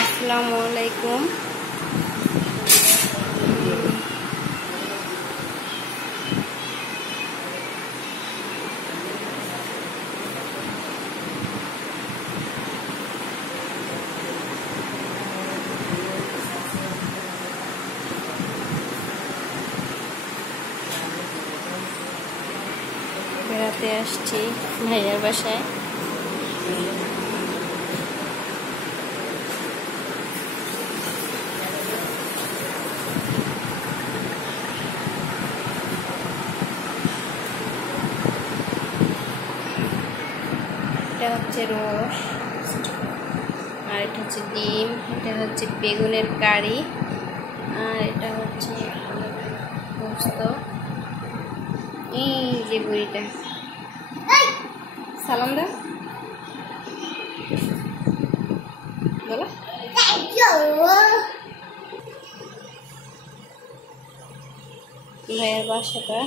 আসসালামু আলাইকুম। বেড়াতে আসছি ভাইয়ার বাসায়। এটা হচ্ছে রস, আর এটা হচ্ছে ডিম, এটা হচ্ছে বেগুনের কারি, আর এটা হচ্ছে গোস্ত। এই যে বুড়িটা সালাম দাও, বলো ভাইয়ের বাসাটা।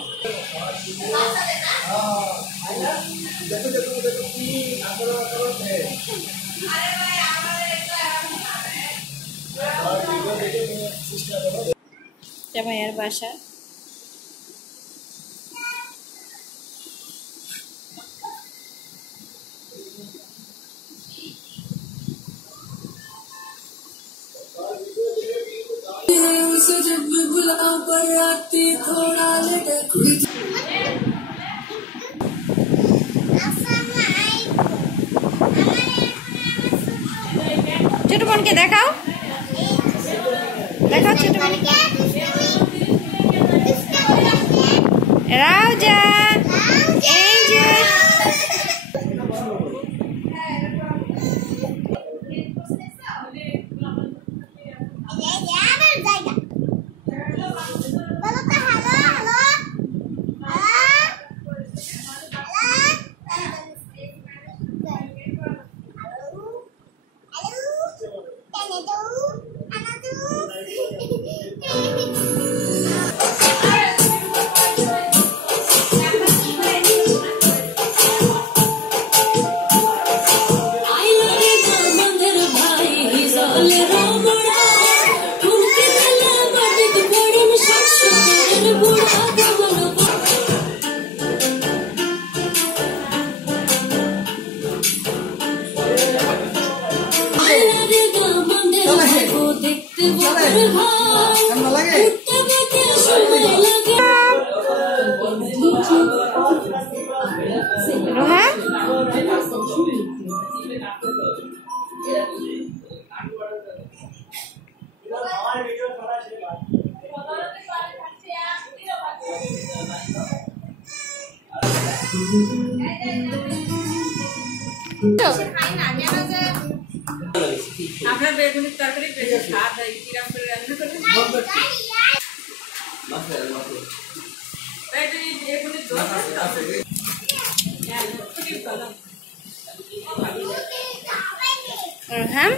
ভাইয়ের বাসা। ছোট বোনকে দেখাও, দেখাও ছোট বোনকে। রাউজা, এই যে আপনার বেগুনের তরকারি বেশি স্বাদ হয়, কিরকম করে রান্না করবেন? বেগুনের দোষ আছে। হ্যাঁ।